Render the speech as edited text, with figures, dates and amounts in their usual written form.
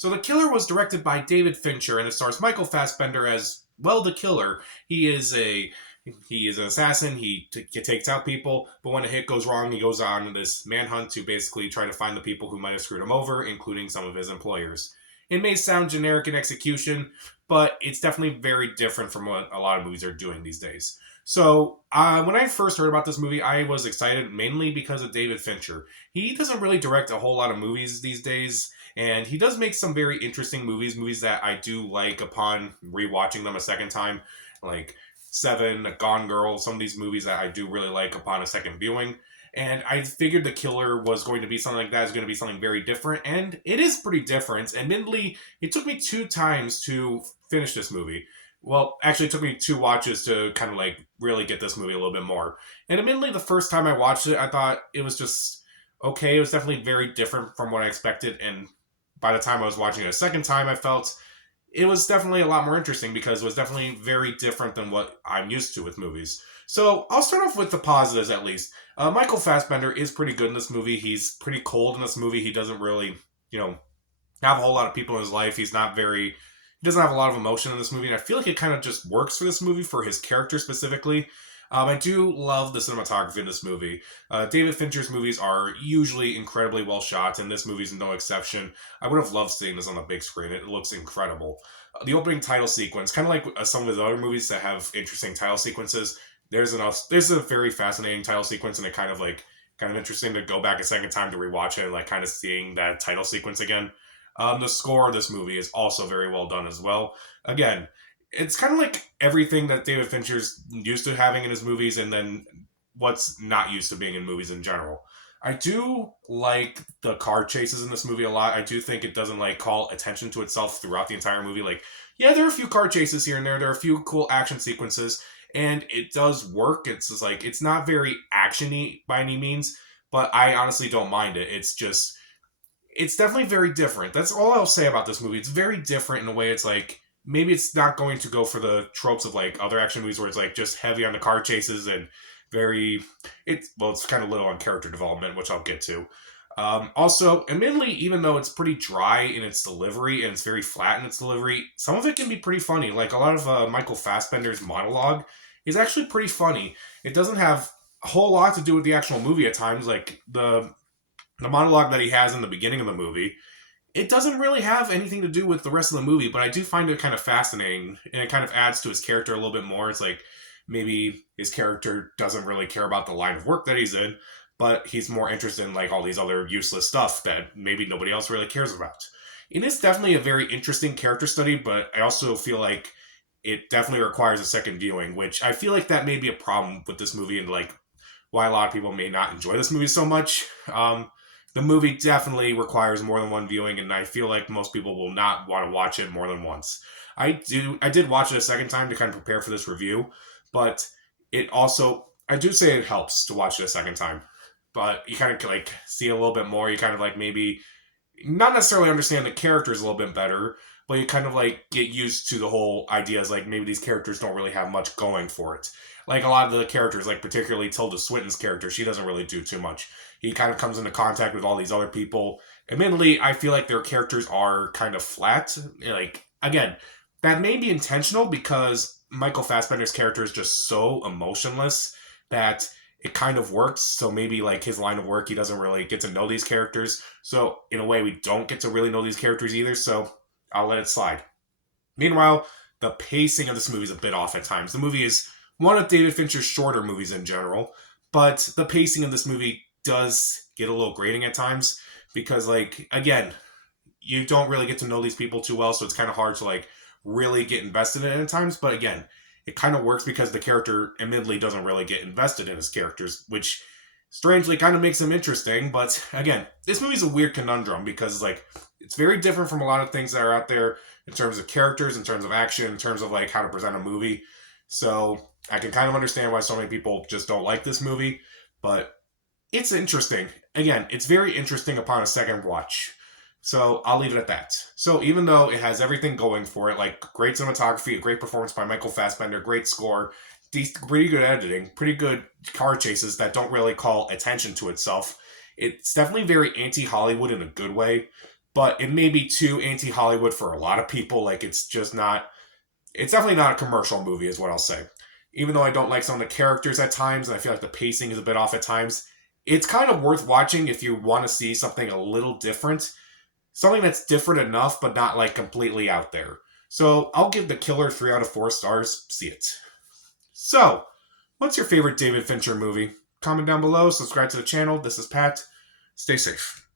So The Killer was directed by David Fincher, and it stars Michael Fassbender as well the killer. He is an assassin. He takes out people, but when a hit goes wrong, he goes on this manhunt to basically try to find the people who might have screwed him over, including some of his employers. It may sound generic in execution, but it's definitely very different from what a lot of movies are doing these days. So, when I first heard about this movie, I was excited mainly because of David Fincher. He doesn't really direct a whole lot of movies these days, and he does make some very interesting movies that I do like upon rewatching them a second time, like Seven, Gone Girl, some of these movies that I do really like upon a second viewing. And I figured The Killer was going to be something like that, is going to be something very different, and it is pretty different. Admittedly, it took me two times to finish this movie. Well, actually, it took me two watches to kind of like really get this movie a little bit more. And admittedly, the first time I watched it, I thought it was just okay. It was definitely very different from what I expected, and by the time I was watching it a second time, I felt it was definitely a lot more interesting because it was definitely very different than what I'm used to with movies. So I'll start off with the positives at least. Michael Fassbender is pretty good in this movie. He's pretty cold in this movie. He doesn't really, you know, have a whole lot of people in his life. He doesn't have a lot of emotion in this movie, and I feel like it kind of just works for this movie for his character specifically. I do love the cinematography in this movie. David Fincher's movies are usually incredibly well shot, and this movie's no exception. I would have loved seeing this on the big screen. It looks incredible. The opening title sequence, kind of like some of his other movies that have interesting title sequences. There's a very fascinating title sequence, and it kind of interesting to go back a second time to rewatch it and like kind of seeing that title sequence again. The score of this movie is also very well done as well. Again, it's kind of like everything that David Fincher's used to having in his movies, and then what's not used to being in movies in general. I do like the car chases in this movie a lot. I do think it doesn't like call attention to itself throughout the entire movie. Like, yeah, there are a few car chases here and there. There are a few cool action sequences, and it does work. It's just like it's not very actiony by any means, but I honestly don't mind it. It's definitely very different. That's all I'll say about this movie. It's very different in a way. It's like maybe it's not going to go for the tropes of like other action movies where it's like just heavy on the car chases and very it's kind of little on character development, which I'll get to. Also, admittedly, even though it's pretty dry in its delivery and it's very flat in its delivery, some of it can be pretty funny. Like a lot of Michael Fassbender's monologue is actually pretty funny. It doesn't have a whole lot to do with the actual movie at times. Like the monologue that he has in the beginning of the movie, it doesn't really have anything to do with the rest of the movie, but I do find it kind of fascinating, and it kind of adds to his character a little bit more. It's like maybe his character doesn't really care about the line of work that he's in, but he's more interested in like all these other useless stuff that maybe nobody else really cares about. It is definitely a very interesting character study, but I also feel like it definitely requires a second viewing, which I feel like that may be a problem with this movie and like why a lot of people may not enjoy this movie so much. The movie definitely requires more than one viewing, and I feel like most people will not want to watch it more than once. I did watch it a second time to kind of prepare for this review, but I do say it helps to watch it a second time. But you kind of like see a little bit more. You kind of like maybe not necessarily understand the characters a little bit better, but you kind of like get used to the whole ideas. Like maybe these characters don't really have much going for it. Like a lot of the characters, like particularly Tilda Swinton's character, she doesn't really do too much. He kind of comes into contact with all these other people. Admittedly, I feel like their characters are kind of flat. Like again, that may be intentional because Michael Fassbender's character is just so emotionless that it kind of works. So maybe like his line of work, he doesn't really get to know these characters. So in a way, we don't get to really know these characters either. So I'll let it slide. Meanwhile, the pacing of this movie is a bit off at times. The movie is one of David Fincher's shorter movies in general, but the pacing of this movie does get a little grating at times because, like, again, you don't really get to know these people too well, so it's kind of hard to like really get invested in it at times. But again, it kind of works because the character admittedly doesn't really get invested in his characters, which strangely kind of makes him interesting. But again, this movie's a weird conundrum because like it's very different from a lot of things that are out there in terms of characters, in terms of action, in terms of like how to present a movie. So I can kind of understand why so many people just don't like this movie, but it's interesting. Again, it's very interesting upon a second watch. So I'll leave it at that. So even though it has everything going for it, like great cinematography, a great performance by Michael Fassbender, great score, pretty good editing, pretty good car chases that don't really call attention to itself. It's definitely very anti-Hollywood in a good way. but it may be too anti-Hollywood for a lot of people. Like, it's just not, it's definitely not a commercial movie, is what I'll say. Even though I don't like some of the characters at times, and I feel like the pacing is a bit off at times, it's kind of worth watching if you want to see something a little different. Something that's different enough, but not like completely out there. So I'll give The Killer 3 out of 4 stars. See it. So, what's your favorite David Fincher movie? Comment down below, subscribe to the channel. This is Pat. Stay safe.